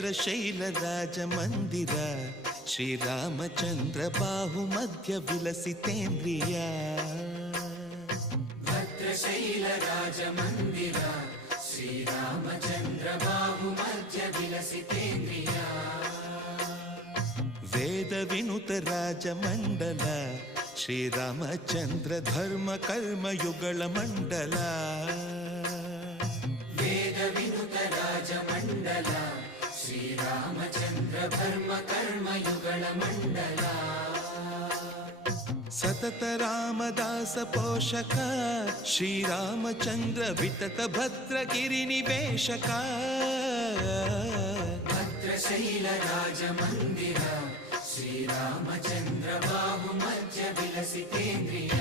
ಭದ್ರಶೈಲ ರಾಜ ಮಂದಿರ ಶ್ರೀರಾಮಚಂದ್ರ ಬಾಹು ಮಧ್ಯ ವಿಲಸಿತೇಂದ್ರಿಯ ಭದ್ರಶೈಲ ರಾಜ ಮಂದಿರ ಶ್ರೀರಾಮಚಂದ್ರ ಬಾಹು ಮಧ್ಯ ವಿಲಸಿತೇಂದ್ರಿಯ ವೇದ ವಿನುತ ರಾಜ ಮಂಡಲ ಶ್ರೀರಾಮಚಂದ್ರ ಧರ್ಮ ಕರ್ಮಯುಗಳ ಮಂಡಲ ವೇದ ವಿನುತ ರಾಜ ಮಂಡಲ ಶ್ರೀರಾಮಚಂದ್ರ ಧರ್ಮ ಕರ್ಮಯುಗಳ ಮಂಡಲ ಸತತ ರಾಮದಾಸ ಪೋಷಕ ಶ್ರೀರಾಮಚಂದ್ರ ವಿತತ ಭದ್ರಗಿರಿ ನಿವೇಶಕ ಭದ್ರಶೈಲ ರಾಜ ಮಂದಿರ ಶ್ರೀರಾಮಚಂದ್ರ ಬಾಹು ಮಧ್ಯ ವಿಲಸಿತೇಂದ್ರಿಯ